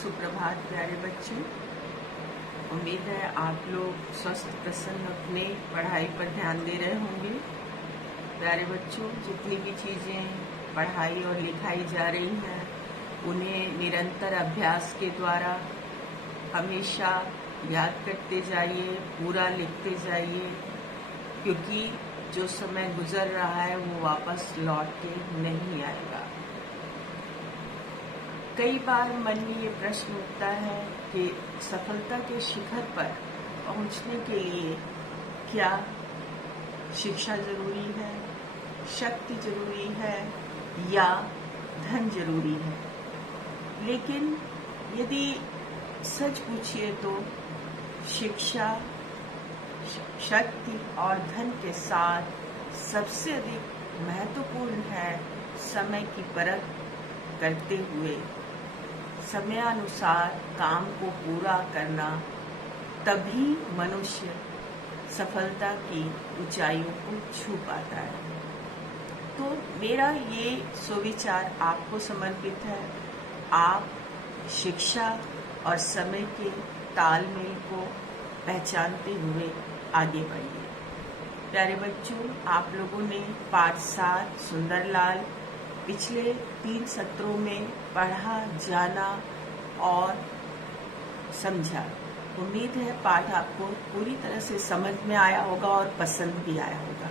सुप्रभात प्यारे बच्चों। उम्मीद है आप लोग स्वस्थ प्रसन्न अपने पढ़ाई पर ध्यान दे रहे होंगे। प्यारे बच्चों, जितनी भी चीज़ें पढ़ाई और लिखाई जा रही हैं उन्हें निरंतर अभ्यास के द्वारा हमेशा याद करते जाइए, पूरा लिखते जाइए, क्योंकि जो समय गुजर रहा है वो वापस लौट के नहीं आएगा। कई बार मन में ये प्रश्न उठता है कि सफलता के शिखर पर पहुंचने के लिए क्या शिक्षा जरूरी है, शक्ति जरूरी है या धन जरूरी है। लेकिन यदि सच पूछिए तो शिक्षा, शक्ति और धन के साथ सबसे अधिक महत्वपूर्ण है समय की परख करते हुए समयानुसार काम को पूरा करना। तभी मनुष्य सफलता की ऊंचाइयों को छू पाता है। तो मेरा ये सुविचार आपको समर्पित है। आप शिक्षा और समय के तालमेल को पहचानते हुए आगे बढ़िए। प्यारे बच्चों, आप लोगों ने पाठ 7 सुंदरलाल पिछले 3 सत्रों में पढ़ा, जाना और समझा। उम्मीद है पाठ आपको पूरी तरह से समझ में आया होगा और पसंद भी आया होगा।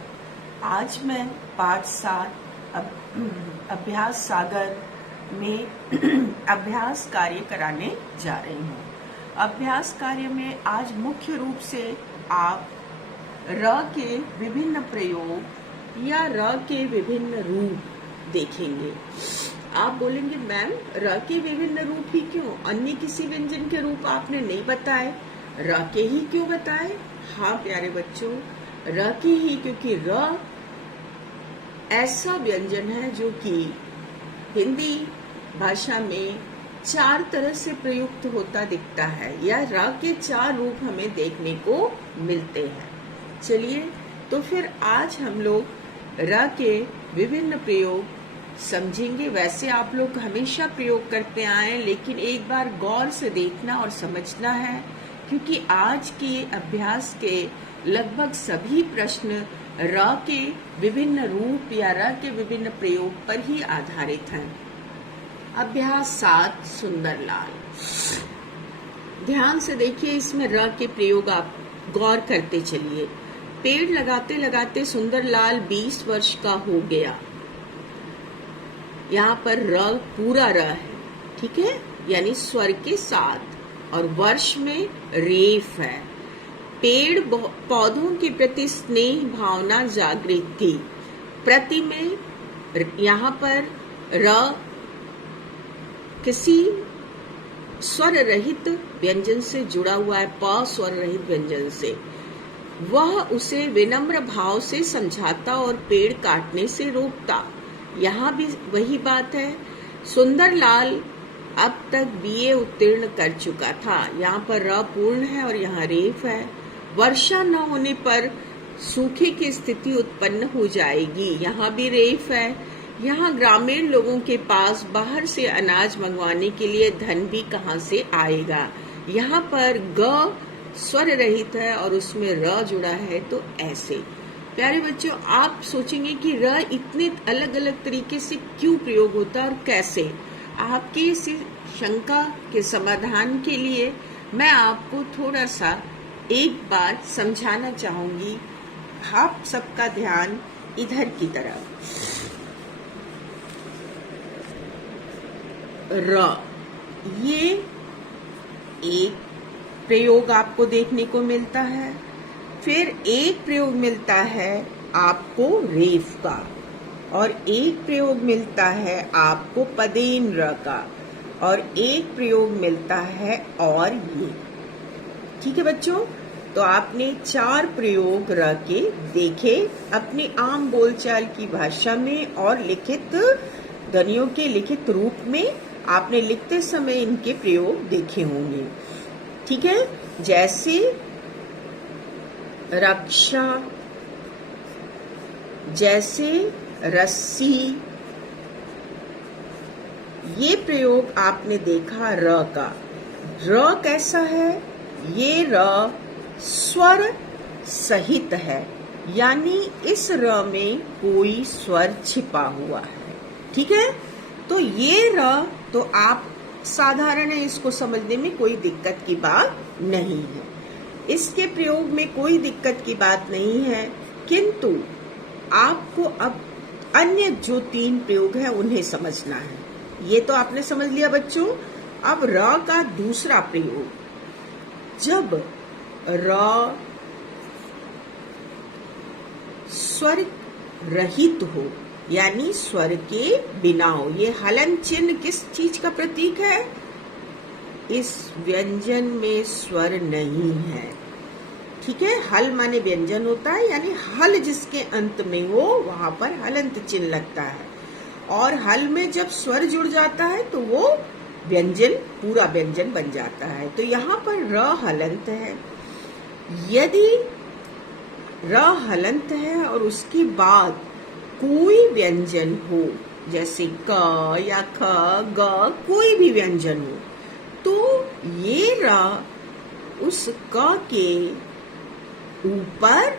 आज मैं पाठ 7 अभ्यास सागर में अभ्यास कार्य कराने जा रही हूँ। अभ्यास कार्य में आज मुख्य रूप से आप र के विभिन्न प्रयोग या र के विभिन्न रूप देखेंगे। आप बोलेंगे मैम, र के विभिन्न रूप ही क्यों, अन्य किसी व्यंजन के रूप आपने नहीं बताए, र के ही क्यों बताए? हाँ प्यारे बच्चों, र के ही, क्योंकि र ऐसा व्यंजन है जो कि हिंदी भाषा में 4 तरह से प्रयुक्त होता दिखता है, या र के 4 रूप हमें देखने को मिलते हैं। चलिए तो फिर आज हम लोग र के विभिन्न प्रयोग समझेंगे। वैसे आप लोग हमेशा प्रयोग करते आए, लेकिन एक बार गौर से देखना और समझना है, क्योंकि आज के अभ्यास के लगभग सभी प्रश्न र के विभिन्न रूप या र के विभिन्न प्रयोग पर ही आधारित हैं। अभ्यास 7 सुंदरलाल। ध्यान से देखिए, इसमें र के प्रयोग आप गौर करते चलिए। पेड़ लगाते लगाते सुंदरलाल 20 वर्ष का हो गया। यहाँ पर र पूरा र है, ठीक है, यानी स्वर के साथ, और वर्ष में रेफ है। पेड़ पौधों के प्रति स्नेह भावना जागृत थी। प्रति में यहाँ पर र किसी स्वर रहित व्यंजन से जुड़ा हुआ है, प स्वर रहित व्यंजन से। वह उसे विनम्र भाव से समझाता और पेड़ काटने से रोकता। यहाँ भी वही बात है। सुंदरलाल अब तक बीए उत्तीर्ण कर चुका था। यहाँ पर र पूर्ण है और यहाँ रेफ है। वर्षा न होने पर सूखे की स्थिति उत्पन्न हो जाएगी। यहाँ भी रेफ है। यहाँ ग्रामीण लोगों के पास बाहर से अनाज मंगवाने के लिए धन भी कहाँ से आएगा। यहाँ पर ग स्वर रहित है और उसमें र जुड़ा है, तो ऐसे। प्यारे बच्चों, आप सोचेंगे कि र इतने अलग अलग तरीके से क्यों प्रयोग होता है और कैसे। आपकी इस शंका के समाधान के लिए मैं आपको थोड़ा सा एक बार समझाना चाहूंगी। आप सबका ध्यान इधर की तरफ। र, ये एक प्रयोग आपको देखने को मिलता है। फिर एक प्रयोग मिलता है आपको रेफ का, और एक प्रयोग मिलता है आपको पदेन र का, और एक प्रयोग मिलता है और ये। ठीक है बच्चों, तो आपने 4 प्रयोग र के देखे अपनी आम बोलचाल की भाषा में और लिखित ध्वनियों के लिखित रूप में। आपने लिखते समय इनके प्रयोग देखे होंगे, ठीक है। जैसे रक्षा, जैसे रस्सी, ये प्रयोग आपने देखा र का। र कैसा है? ये र स्वर सहित है, यानी इस र में कोई स्वर छिपा हुआ है। ठीक है, तो ये र तो आप साधारण है, इसको समझने में कोई दिक्कत की बात नहीं है, इसके प्रयोग में कोई दिक्कत की बात नहीं है। किंतु आपको अब अन्य जो 3 प्रयोग है उन्हें समझना है। ये तो आपने समझ लिया बच्चों। अब र का दूसरा प्रयोग, जब र स्वर रहित हो, यानी स्वर के बिना हो। ये हलन चिन्ह किस चीज का प्रतीक है? इस व्यंजन में स्वर नहीं है। ठीक है, हल माने व्यंजन होता है, यानी हल जिसके अंत में हो वहां पर हलंत चिन्ह लगता है, और हल में जब स्वर जुड़ जाता है तो वो व्यंजन पूरा व्यंजन बन जाता है। तो यहाँ पर र हलंत है। यदि र हलंत है और उसके बाद कोई व्यंजन हो, जैसे क या ख, ग, कोई भी व्यंजन हो, तो ये र उस क के ऊपर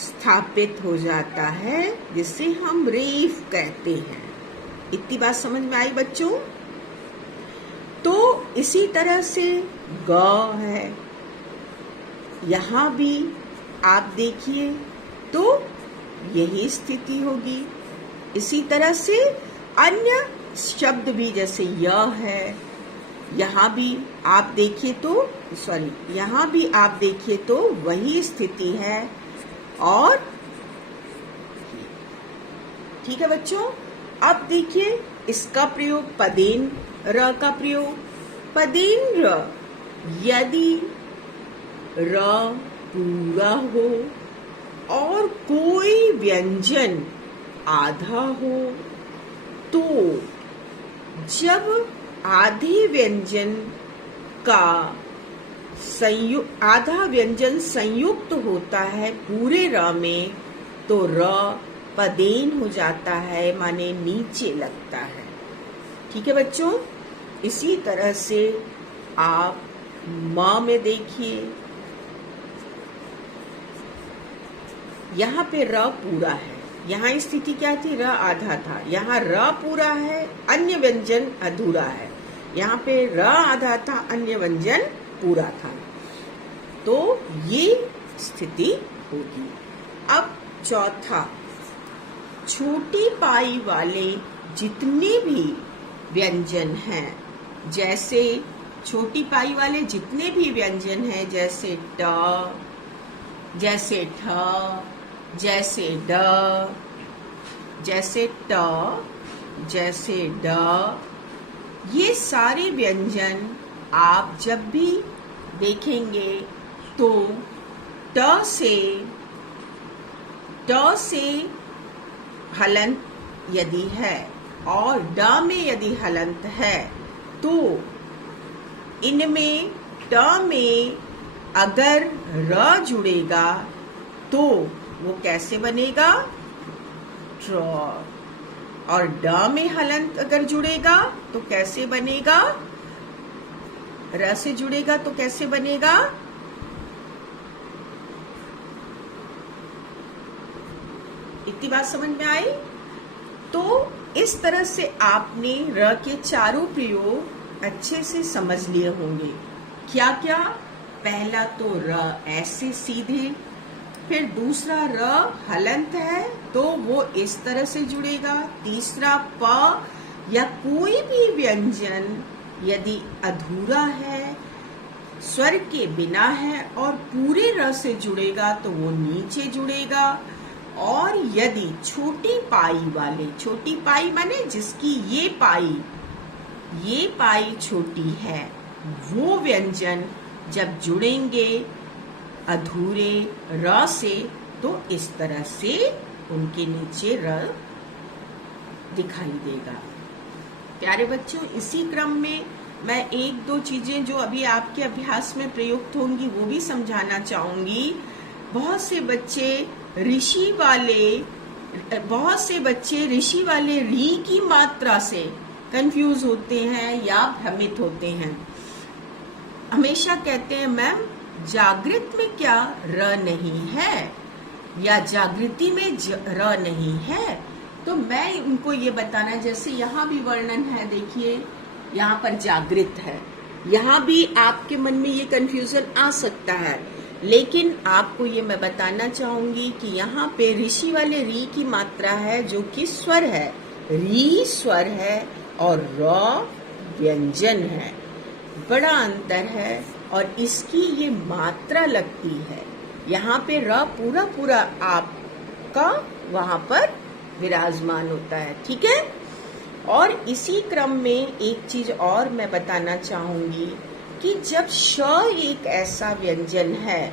स्थापित हो जाता है, जिसे हम रेफ कहते हैं। इतनी बात समझ में आई बच्चों? तो इसी तरह से ग है, यहाँ भी आप देखिए तो यही स्थिति होगी। इसी तरह से अन्य शब्द भी, जैसे य है, यहाँ भी आप देखिए तो यहाँ भी आप देखिए तो वही स्थिति है। और ठीक है बच्चों, अब देखिए इसका प्रयोग, पदेन र का प्रयोग। पदेन र, यदि र पूरा हो और कोई व्यंजन आधा हो, तो जब आधे व्यंजन का आधा व्यंजन संयुक्त होता है पूरे र में, तो र पदेन हो जाता है, माने नीचे लगता है। ठीक है बच्चों, इसी तरह से आप म में देखिए, यहाँ पे र पूरा है, यहाँ स्थिति क्या थी? र आधा था, यहाँ र पूरा है, अन्य व्यंजन अधूरा है। यहाँ पे र आधा था, अन्य व्यंजन पूरा था, तो ये स्थिति होगी। अब चौथा, छोटी पाई वाले जितने भी व्यंजन हैं, जैसे छोटी पाई वाले जितने भी व्यंजन हैं, जैसे ट, जैसे ठ, जैसे ड, जैसे ट, जैसे ड, ये सारे व्यंजन आप जब भी देखेंगे तो ट से हलंत यदि है और ड में यदि हलंत है, तो इनमें ट में अगर र जुड़ेगा तो वो कैसे बनेगा? ट्र। और ड में हलंत अगर जुड़ेगा तो कैसे बनेगा? र से जुड़ेगा तो कैसे बनेगा? इतनी बात समझ में आई? तो इस तरह से आपने र के चारों प्रयोग अच्छे से समझ लिए होंगे। क्या क्या? पहला तो र ऐसे सीधे, फिर दूसरा र हलंत है तो वो इस तरह से जुड़ेगा। तीसरा प या कोई भी व्यंजन यदि अधूरा है, स्वर के बिना है और पूरे र से जुड़ेगा तो वो नीचे जुड़ेगा। और यदि छोटी पाई वाले, छोटी पाई माने जिसकी ये पाई छोटी है, वो व्यंजन जब जुड़ेंगे अधूरे र से तो इस तरह से उनके नीचे र दिखाई देगा। प्यारे बच्चों, इसी क्रम में मैं एक दो चीजें जो अभी आपके अभ्यास में प्रयुक्त होंगी वो भी समझाना चाहूंगी। बहुत से बच्चे ऋषि वाले री की मात्रा से कंफ्यूज होते हैं या भ्रमित होते हैं। हमेशा कहते हैं मैम जागृत में क्या र नहीं है, या जागृति में र नहीं है। तो मैं उनको ये बताना, जैसे यहाँ भी वर्णन है, देखिए यहाँ पर जागृत है, यहाँ भी आपके मन में ये कंफ्यूजन आ सकता है, लेकिन आपको ये मैं बताना चाहूंगी कि यहाँ पे ऋषि वाले री की मात्रा है जो कि स्वर है, री स्वर है और र व्यंजन है, बड़ा अंतर है। और इसकी ये मात्रा लगती है, यहाँ पे र पूरा पूरा आपका वहां पर विराजमान होता है, ठीक है। और इसी क्रम में एक चीज और मैं बताना चाहूंगी कि जब श एक ऐसा व्यंजन है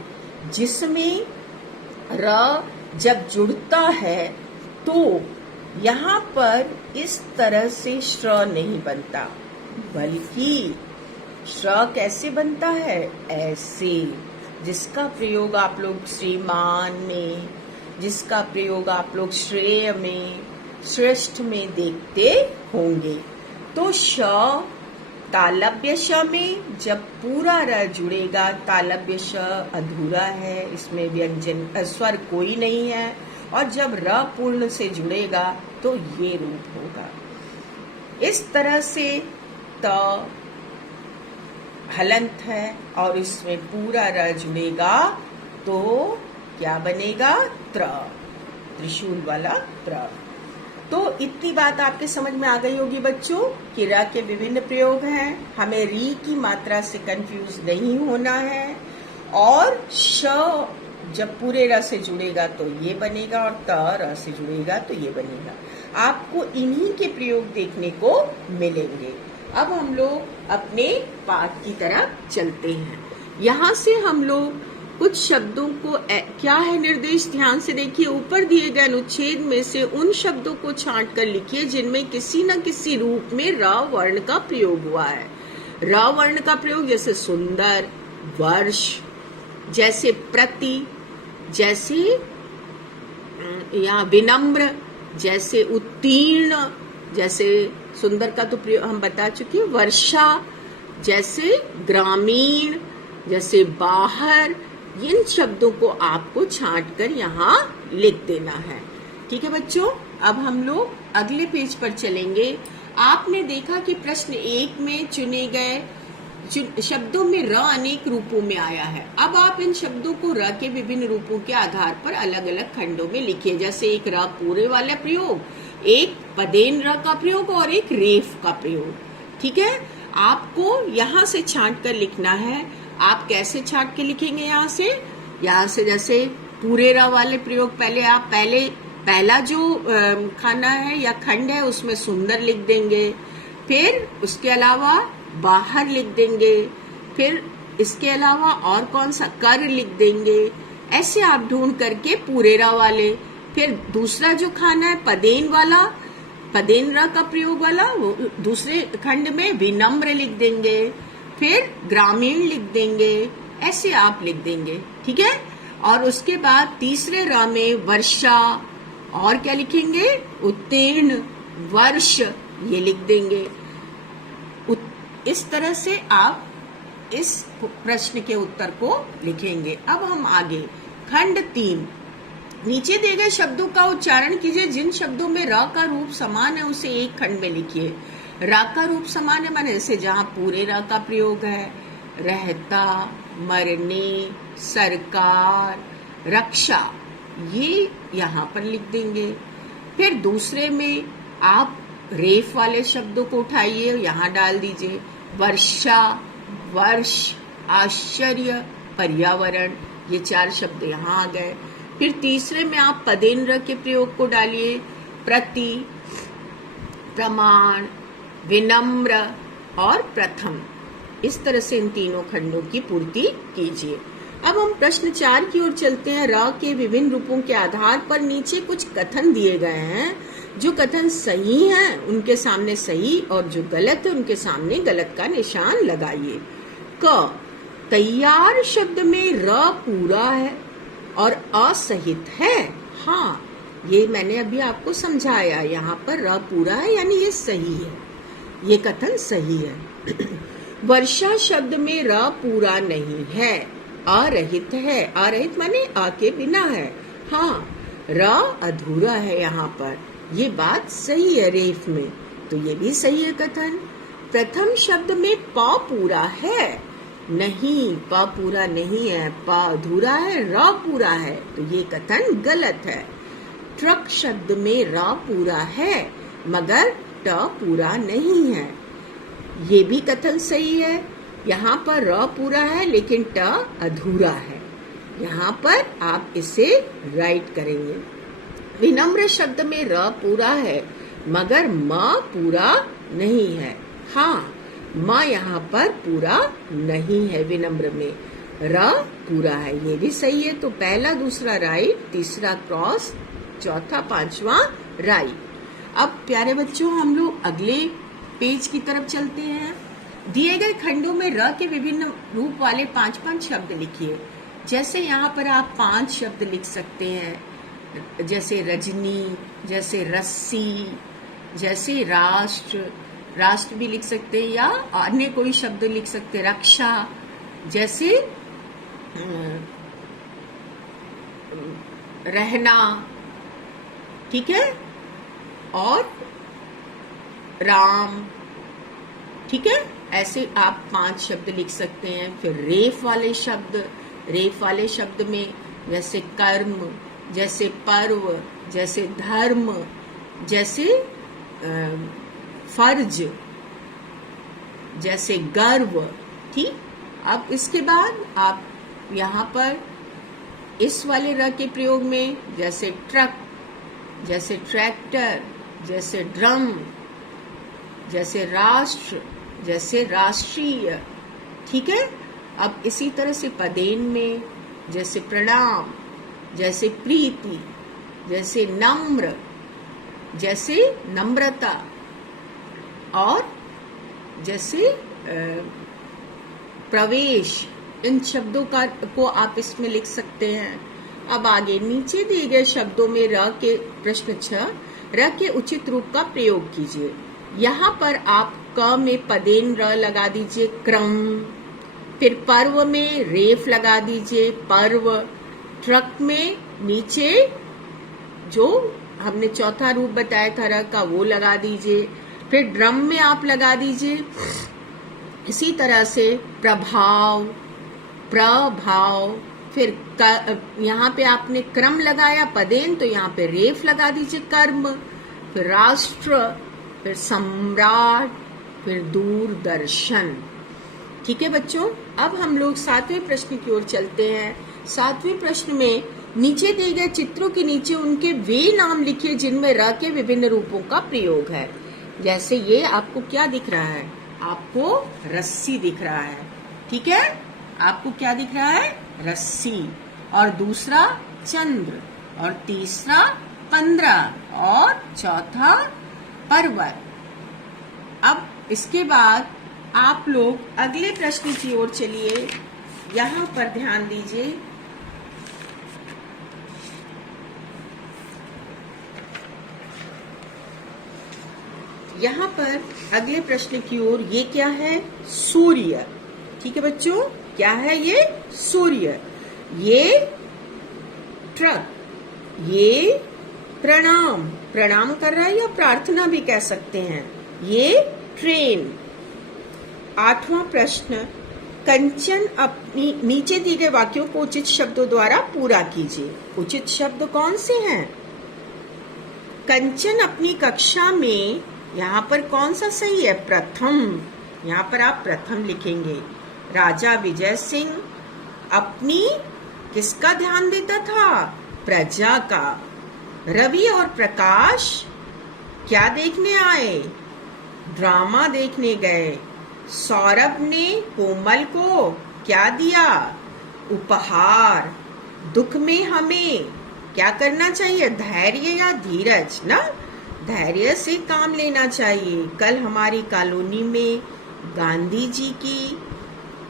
जिसमें र जब जुड़ता है तो यहाँ पर इस तरह से श्र नहीं बनता, बल्कि श्र कैसे बनता है, ऐसे, जिसका प्रयोग आप लोग श्रीमान में, जिसका प्रयोग आप लोग श्रेय में, श्रेष्ठ में देखते होंगे। तो श तालव्य श में जब पूरा र जुड़ेगा, तालव्य श अधूरा है, इसमें व्यंजन स्वर कोई नहीं है, और जब र पूर्ण से जुड़ेगा तो ये रूप होगा। इस तरह से त हलंत है और इसमें पूरा र जुड़ेगा तो क्या बनेगा, त्र, त्रिशूल वाला त्र। तो इतनी बात आपके समझ में आ गई होगी बच्चों कि र के विभिन्न प्रयोग हैं, हमें री की मात्रा से कंफ्यूज नहीं होना है, और श जब पूरे र से जुड़ेगा तो ये बनेगा और त र से जुड़ेगा तो ये बनेगा। आपको इन्हीं के प्रयोग देखने को मिलेंगे। अब हम लोग अपने पाठ की तरफ चलते हैं। यहाँ से हम लोग कुछ शब्दों को क्या है निर्देश, ध्यान से देखिए। ऊपर दिए गए अनुच्छेद में से उन शब्दों को छांट कर लिखिए जिनमें किसी न किसी रूप में र वर्ण का प्रयोग हुआ है। र वर्ण का प्रयोग जैसे सुंदर, वर्ष, जैसे प्रति, जैसे या विनम्र, जैसे उत्तीर्ण, जैसे सुंदर का तो प्रयोग हम बता चुके हैं, वर्षा, जैसे ग्रामीण, जैसे बाहर। इन शब्दों को आपको छांट कर यहाँ लिख देना है, ठीक है बच्चों। अब हम लोग अगले पेज पर चलेंगे। आपने देखा कि प्रश्न 1 में चुने गए शब्दों में र अनेक रूपों में आया है। अब आप इन शब्दों को र के विभिन्न रूपों के आधार पर अलग अलग खंडों में लिखिए, जैसे एक र पूरे वाला प्रयोग, एक पदेन र का प्रयोग और एक रेफ का प्रयोग, ठीक है। आपको यहाँ से छांट कर लिखना है। आप कैसे छांट के लिखेंगे, यहाँ से जैसे पूरे र वाले प्रयोग, पहला जो खाना है या खंड है उसमें सुंदर लिख देंगे, फिर उसके अलावा बाहर लिख देंगे, फिर इसके अलावा और कौन सा, कर लिख देंगे। ऐसे आप ढूंढ करके पूरे र वाले, फिर दूसरा जो खाना है पदेन वाला, पदेन र का प्रयोग वाला, वो दूसरे खंड में विनम्र लिख देंगे, फिर ग्रामीण लिख देंगे। ऐसे आप लिख देंगे, ठीक है। और उसके बाद तीसरे र में वर्षा, और क्या लिखेंगे, उत्तीर्ण, वर्ष, ये लिख देंगे। इस तरह से आप इस प्रश्न के उत्तर को लिखेंगे। अब हम आगे खंड 3, नीचे दिए गए शब्दों का उच्चारण कीजिए। जिन शब्दों में र का रूप समान है उसे एक खंड में लिखिए। र का रूप समान है माने जैसे जहाँ पूरे र का प्रयोग है, रहता, मरने, सरकार, रक्षा, ये यहाँ पर लिख देंगे। फिर दूसरे में आप रेफ वाले शब्दों को उठाइए, यहाँ डाल दीजिए, वर्षा, वर्ष, आश्चर्य, पर्यावरण, ये 4 शब्द यहाँ आ गए। फिर तीसरे में आप पदेन र के प्रयोग को डालिए, प्रति, प्रमाण, विनम्र और प्रथम। इस तरह से इन तीनों खंडों की पूर्ति कीजिए। अब हम प्रश्न 4 की ओर चलते हैं। र के विभिन्न रूपों के आधार पर नीचे कुछ कथन दिए गए हैं। जो कथन सही हैं उनके सामने सही और जो गलत है उनके सामने गलत का निशान लगाइए। क, तैयार शब्द में र पूरा है और असहित है। हाँ, ये मैंने अभी आपको समझाया, यहाँ पर र पूरा है यानी ये सही है। ये कथन सही है। वर्षा शब्द में र पूरा नहीं है, अरहित है। अरहित माने आ के बिना है। हाँ, र अधूरा है यहाँ पर, ये बात सही है रेफ में, तो ये भी सही है कथन। प्रथम शब्द में प पूरा है, नहीं, प पूरा नहीं है, प अधूरा है, र पूरा है, तो ये कथन गलत है। ट्रक शब्द में र पूरा है मगर ट पूरा नहीं है, ये भी कथन सही है। यहाँ पर र पूरा है लेकिन ट अधूरा है, यहाँ पर आप इसे राइट करेंगे। विनम्र शब्द में र पूरा है मगर म पूरा नहीं है। हाँ, म यहाँ पर पूरा नहीं है, विनम्र में र पूरा है, ये भी सही है। तो पहला दूसरा राइट, तीसरा क्रॉस, चौथा पांचवा राइट। अब प्यारे बच्चों, हम लोग अगले पेज की तरफ चलते हैं। दिए गए खंडों में र के विभिन्न रूप वाले 5-5 शब्द लिखिए। जैसे यहाँ पर आप 5 शब्द लिख सकते हैं, जैसे रजनी, जैसे रस्सी, जैसे राष्ट्र, राष्ट्र भी लिख सकते हैं, या अन्य कोई शब्द लिख सकते हैं, रक्षा, जैसे रहना, ठीक है, और राम, ठीक है। ऐसे आप 5 शब्द लिख सकते हैं। फिर रेफ वाले शब्द, रेफ वाले शब्द में जैसे कर्म, जैसे पर्व, जैसे धर्म, जैसे फर्ज, जैसे गर्व, ठीक। अब इसके बाद आप यहाँ पर इस वाले र के प्रयोग में जैसे ट्रक, जैसे ट्रैक्टर, जैसे ड्रम, जैसे राष्ट्र, जैसे राष्ट्रीय, ठीक है। अब इसी तरह से पदेन में जैसे प्रणाम, जैसे प्रीति, जैसे नम्र, जैसे नम्रता, और जैसे प्रवेश, इन शब्दों को आप इसमें लिख सकते हैं। अब आगे नीचे दिए गए शब्दों में र के प्रश्न 6, र के उचित रूप का प्रयोग कीजिए। यहाँ पर आप क में पदेन र लगा दीजिए, क्रम। फिर पर्व में रेफ लगा दीजिए, पर्व। ट्रक में नीचे जो हमने चौथा रूप बताया था र का, वो लगा दीजिए। फिर ड्रम में आप लगा दीजिए। इसी तरह से प्रभाव, प्रभाव। फिर यहाँ पे आपने क्रम लगाया पदेन, तो यहाँ पे रेफ लगा दीजिए, कर्म। फिर राष्ट्र, फिर सम्राट, फिर दूरदर्शन। ठीक है बच्चों, अब हम लोग 7वें प्रश्न की ओर चलते हैं। 7वें प्रश्न में नीचे दिए गए चित्रों के नीचे उनके वे नाम लिखिए जिनमें र के विभिन्न रूपों का प्रयोग है। जैसे ये आपको क्या दिख रहा है? आपको रस्सी दिख रहा है, ठीक है। आपको क्या दिख रहा है? रस्सी। और दूसरा चंद्र, और तीसरा 15, और चौथा पर्वत। अब इसके बाद आप लोग अगले प्रश्न की ओर चलिए। यहाँ पर ध्यान दीजिए। यहाँ पर अगले प्रश्न की ओर, ये क्या है? सूर्य। ठीक है बच्चों, क्या है ये? सूर्य। ये ट्रक, ये प्रणाम, प्रणाम कर रहा है या प्रार्थना भी कह सकते हैं। ये ट्रेन। 8वां प्रश्न, कंचन अपनी नीचे दिए गए वाक्यों को उचित शब्दों द्वारा पूरा कीजिए। उचित शब्द कौन से हैं? कंचन अपनी कक्षा में, यहाँ पर कौन सा सही है? प्रथम। यहाँ पर आप प्रथम लिखेंगे। राजा विजय सिंह अपनी किसका ध्यान देता था? प्रजा का। रवि और प्रकाश क्या देखने आए? ड्रामा देखने गए। सौरभ ने कोमल को क्या दिया? उपहार। दुख में हमें क्या करना चाहिए? धैर्य या धीरज ना? धैर्य से काम लेना चाहिए। कल हमारी कॉलोनी में गांधी जी की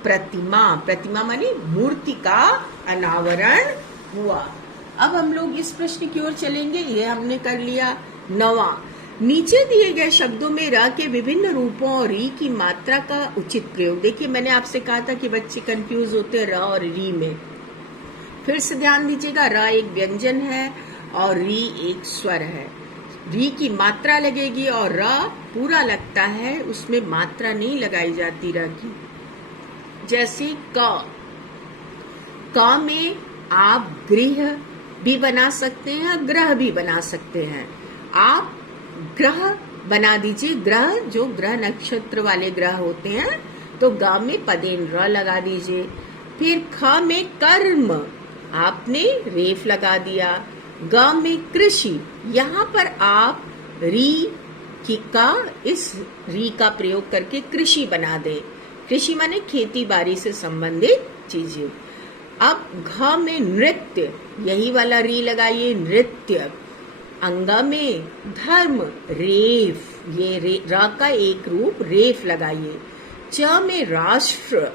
प्रतिमा, प्रतिमा मानी मूर्ति का अनावरण हुआ। अब हम लोग इस प्रश्न की ओर चलेंगे। ये हमने कर लिया 9वां। नीचे दिए गए शब्दों में र के विभिन्न रूपों और री की मात्रा का उचित प्रयोग। देखिए, मैंने आपसे कहा था कि बच्चे कंफ्यूज होते हैं र और री में। फिर से ध्यान दीजिएगा, र एक व्यंजन है और री एक स्वर है। री की मात्रा लगेगी और र पूरा लगता है, उसमें मात्रा नहीं लगाई जाती र की। जैसे क में आप गृह भी बना सकते हैं, ग्रह भी बना सकते हैं। आप ग्रह बना दीजिए, ग्रह जो ग्रह नक्षत्र वाले ग्रह होते हैं, तो ग में पदेन र लगा दीजिए। फिर ख में कर्म, आपने रेफ लगा दिया। ग में कृषि, यहाँ पर आप री की का इस री का प्रयोग करके कृषि बना दे। कृषि माने खेती बाड़ी से संबंधित चीजें। अब घ में नृत्य, यही वाला री लगाइए, नृत्य। अंग में धर्म, रेफ, ये र का एक रूप रेफ लगाइए। च में राष्ट्र,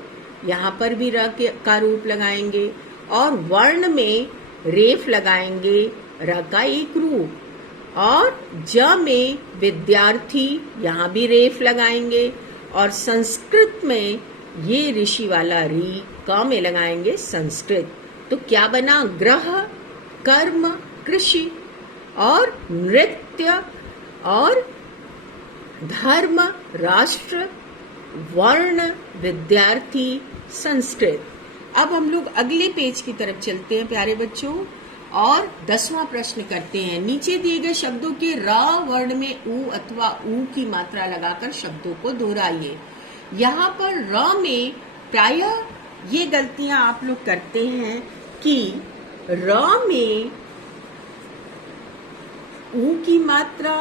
यहाँ पर भी र का रूप लगाएंगे और वर्ण में रेफ लगाएंगे, र का एक रूप। और ज में विद्यार्थी, यहाँ भी रेफ लगाएंगे। और संस्कृत में ये ऋषि वाला री क में लगाएंगे, संस्कृत। तो क्या बना? ग्रह, कर्म, कृषि और नृत्य और धर्म, राष्ट्र, वर्ण, विद्यार्थी, संस्कृत। अब हम लोग अगले पेज की तरफ चलते हैं प्यारे बच्चों और 10वां प्रश्न करते हैं। नीचे दिए गए शब्दों के र वर्ण में उ अथवा उ की मात्रा लगाकर शब्दों को दोहराइए। यहाँ पर र में प्रायः ये गलतियां आप लोग करते हैं कि र में उ की मात्रा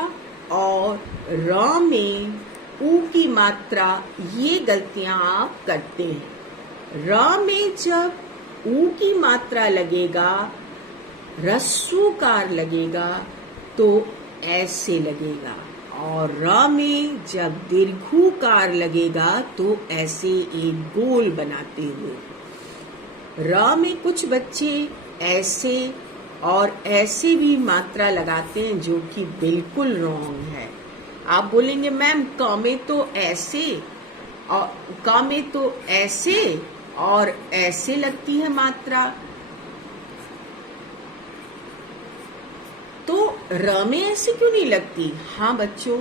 और र में उ की मात्रा, ये गलतियां आप करते हैं। र में जब उ की मात्रा लगेगा, रस्वकार लगेगा तो ऐसे लगेगा, और र में जब दीर्घुकार लगेगा तो ऐसे एक गोल बनाते हुए। र में कुछ बच्चे ऐसे और ऐसे भी मात्रा लगाते हैं जो कि बिल्कुल रॉन्ग है। आप बोलेंगे मैम क में तो ऐसे और क में तो ऐसे और ऐसे लगती है मात्रा, तो र में ऐसे क्यों नहीं लगती? हाँ बच्चों,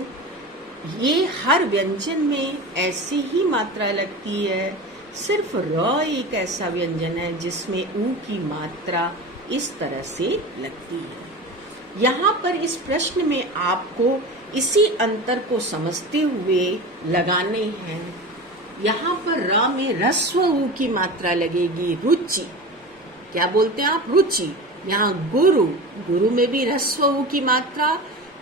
ये हर व्यंजन में ऐसी ही मात्रा लगती है। सिर्फ र एक ऐसा व्यंजन है जिसमें उ की मात्रा इस तरह से लगती है। यहाँ पर इस प्रश्न में आपको इसी अंतर को समझते हुए लगाने हैं। यहाँ पर र में ह्रस्व उ की मात्रा लगेगी, रुचि। क्या बोलते हैं आप? रुचि। यहाँ गुरु, गुरु में भी ह्रस्व उ की मात्रा,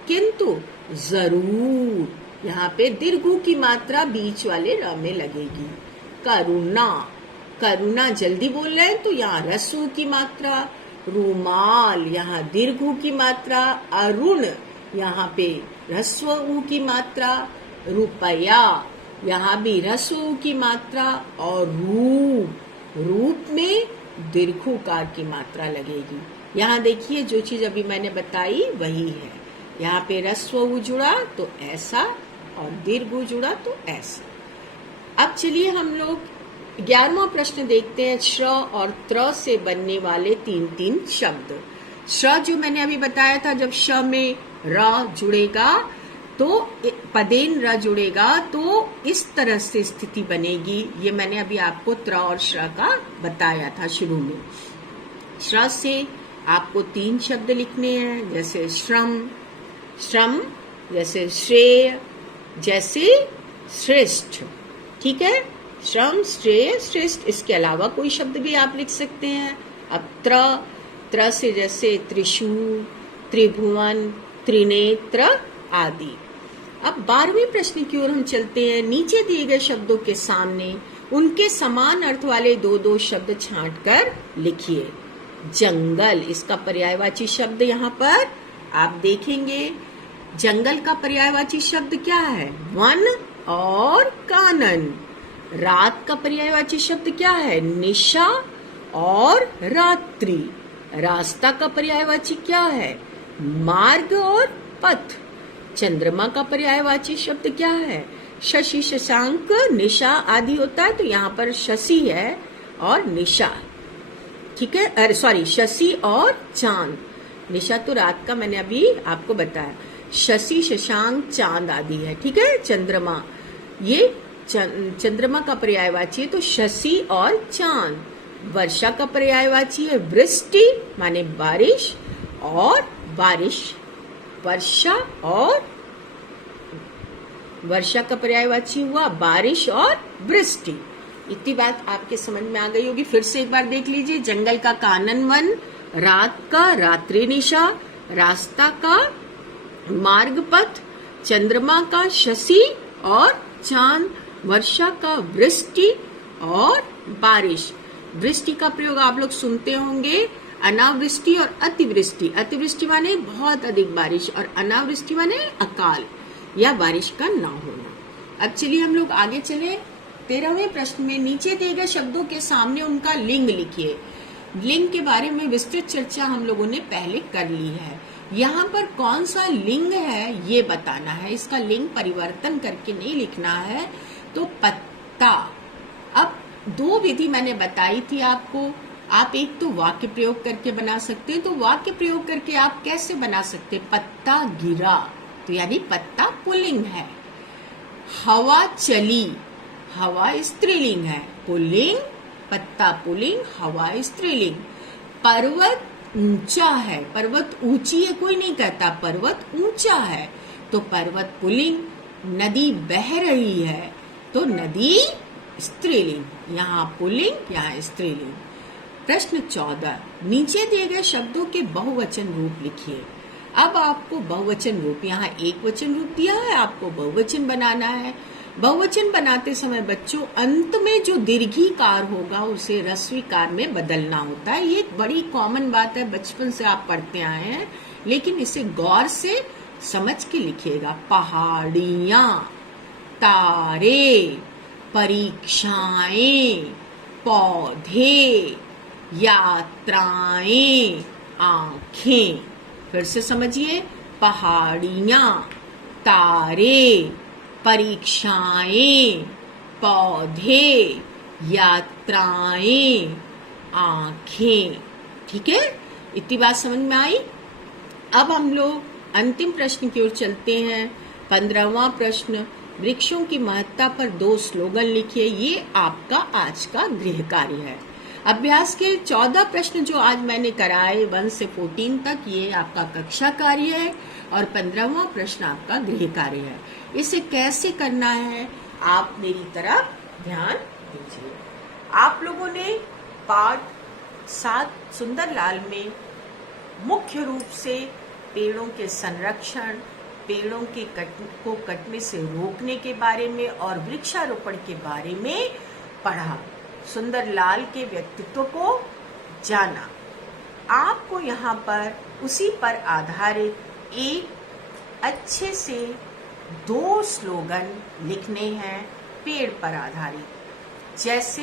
किंतु जरूर यहाँ पे दीर्घ उ की मात्रा बीच वाले र में लगेगी। करुणा, करुणा जल्दी बोल रहे हैं तो यहाँ ह्रस्व उ की मात्रा। रुमाल, यहाँ दीर्घ उ की मात्रा। अरुण, यहाँ पे ह्रस्व उ की मात्रा। रुपया, यहाँ भी ह्रस्व उ की मात्रा। और रूप, रूप में दीर्घुकार की मात्रा लगेगी। यहाँ देखिए, जो चीज अभी मैंने बताई वही है। यहाँ पे ह्रस्व उ जुड़ा तो ऐसा और दीर्घ उ जुड़ा तो ऐसा। अब चलिए हम लोग 11वां प्रश्न देखते हैं। श्र और त्र से बनने वाले 3-3 शब्द। श्र जो मैंने अभी बताया था, जब श में र जुड़ेगा तो पदेन र जुड़ेगा तो इस तरह से स्थिति बनेगी। ये मैंने अभी आपको त्र और श्र का बताया था शुरू में। श्र से आपको 3 शब्द लिखने हैं, जैसे श्रम, श्रम जैसे श्रेय, जैसे श्रेष्ठ। ठीक है, श्रम, श्रेय, श्रेष्ठ। इसके अलावा कोई शब्द भी आप लिख सकते हैं। अब त्र, त्र से जैसे त्रिशूल, त्रिभुवन, त्रिनेत्र आदि। अब 12वें प्रश्न की ओर हम चलते हैं। नीचे दिए गए शब्दों के सामने उनके समान अर्थ वाले 2-2 शब्द छांटकर लिखिए। जंगल, इसका पर्यायवाची शब्द यहाँ पर आप देखेंगे। जंगल का पर्यायवाची शब्द क्या है? वन और कानन। रात का पर्यायवाची शब्द क्या है? निशा और रात्रि। रास्ता का पर्यायवाची क्या है? मार्ग और पथ। चंद्रमा का पर्यायवाची शब्द क्या है? शशि, शशांक, निशा आदि होता है, तो यहाँ पर शशि है और निशा, ठीक है। अरे सॉरी, शशि और चांद। निशा तो रात का मैंने अभी आपको बताया। शशि, शशांक, चांद आदि है, ठीक है। चंद्रमा, ये चंद्रमा का पर्यायवाची है, तो शशि और चांद। वर्षा का पर्यायवाची है वृष्टि, माने बारिश और बारिश। वर्षा और वर्षा का पर्यायवाची हुआ बारिश और वृष्टि। इतनी बात आपके समझ में आ गई होगी। फिर से एक बार देख लीजिए। जंगल का कानन वन, रात का रात्रि निशा, रास्ता का मार्ग पथ, चंद्रमा का शशि और चांद, वर्षा का वृष्टि और बारिश। वृष्टि का प्रयोग आप लोग सुनते होंगे, अनावृष्टि और अतिवृष्टि। अतिवृष्टि माने बहुत अधिक बारिश और अनावृष्टि माने अकाल या बारिश का ना होना। अब चलिए हम लोग आगे चले। 13वें प्रश्न में नीचे दिए गए शब्दों के सामने उनका लिंग लिखिए। लिंग के बारे में विस्तृत चर्चा हम लोगों ने पहले कर ली है। यहाँ पर कौन सा लिंग है ये बताना है, इसका लिंग परिवर्तन करके नहीं लिखना है। तो पत्ता। अब दो विधि मैंने बताई थी आपको। आप एक तो वाक्य प्रयोग करके बना सकते हैं, तो वाक्य प्रयोग करके आप कैसे बना सकते? पत्ता गिरा, तो यानी पत्ता पुल्लिंग है। हवा चली, हवा स्त्रीलिंग है, पुल्लिंग, पत्ता पुल्लिंग, हवा स्त्रीलिंग। पर्वत ऊंचा है, पर्वत ऊंची है कोई नहीं कहता, पर्वत ऊंचा है, तो पर्वत पुल्लिंग। नदी बह रही है, तो नदी स्त्रीलिंग। यहाँ पुल्लिंग, यहाँ स्त्रीलिंग। प्रश्न 14, नीचे दिए गए शब्दों के बहुवचन रूप लिखिए। अब आपको बहुवचन रूप, यहाँ एक वचन रूप दिया है, आपको बहुवचन बनाना है। बहुवचन बनाते समय बच्चों अंत में जो दीर्घीकार होगा उसे ह्रस्वीकार में बदलना होता है। ये एक बड़ी कॉमन बात है, बचपन से आप पढ़ते आए हैं, लेकिन इसे गौर से समझ के लिखिएगा। पहाड़ियां, तारे, परीक्षाएं, पौधे, यात्राएं, आंखें। फिर से समझिए। पहाड़ियां, तारे, परीक्षाएं, पौधे, यात्राएं, आंखें। ठीक है, इतनी बात समझ में आई। अब हम लोग अंतिम प्रश्न की ओर चलते हैं। 15वां प्रश्न, वृक्षों की महत्ता पर 2 स्लोगन लिखिए। ये आपका आज का गृह कार्य है। अभ्यास के 14 प्रश्न जो आज मैंने कराए 1 से 14 तक, ये आपका कक्षा कार्य है और 15वां प्रश्न आपका गृह कार्य है। इसे कैसे करना है आप मेरी तरफ ध्यान दीजिए। आप लोगों ने पाठ 7 सुंदरलाल में मुख्य रूप से पेड़ों के संरक्षण, पेड़ों के को कटने से रोकने के बारे में और वृक्षारोपण के बारे में पढ़ा। सुंदरलाल के व्यक्तित्व को जाना। आपको यहाँ पर उसी पर आधारित एक अच्छे से 2 स्लोगन लिखने हैं पेड़ पर आधारित। जैसे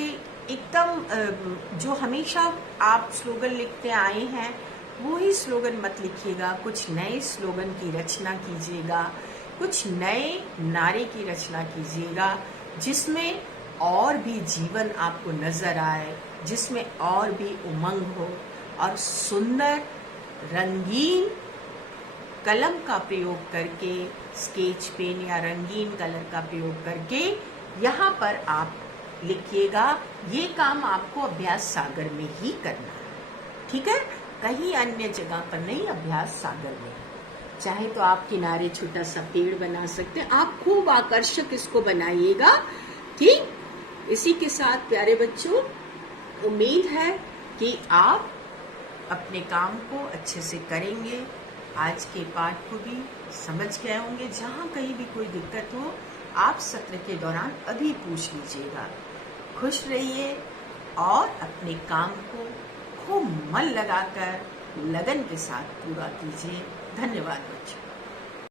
एकदम जो हमेशा आप स्लोगन लिखते आए हैं वो ही स्लोगन मत लिखिएगा, कुछ नए स्लोगन की रचना कीजिएगा, कुछ नए नारे की रचना कीजिएगा जिसमें और भी जीवन आपको नजर आए, जिसमें और भी उमंग हो और सुंदर रंगीन कलम का प्रयोग करके, स्केच पेन या रंगीन कलर का प्रयोग करके यहाँ पर आप लिखिएगा। ये काम आपको अभ्यास सागर में ही करना है, ठीक है, कहीं अन्य जगह पर नहीं, अभ्यास सागर में। चाहे तो आप किनारे छोटा सा पेड़ बना सकते हैं, आप खूब आकर्षक इसको बनाइएगा, ठीक। इसी के साथ प्यारे बच्चों, उम्मीद है कि आप अपने काम को अच्छे से करेंगे, आज के पाठ को भी समझ गए होंगे। जहाँ कहीं भी कोई दिक्कत हो आप सत्र के दौरान अभी पूछ लीजिएगा। खुश रहिए और अपने काम को खूब मन लगाकर लगन के साथ पूरा कीजिए। धन्यवाद बच्चों।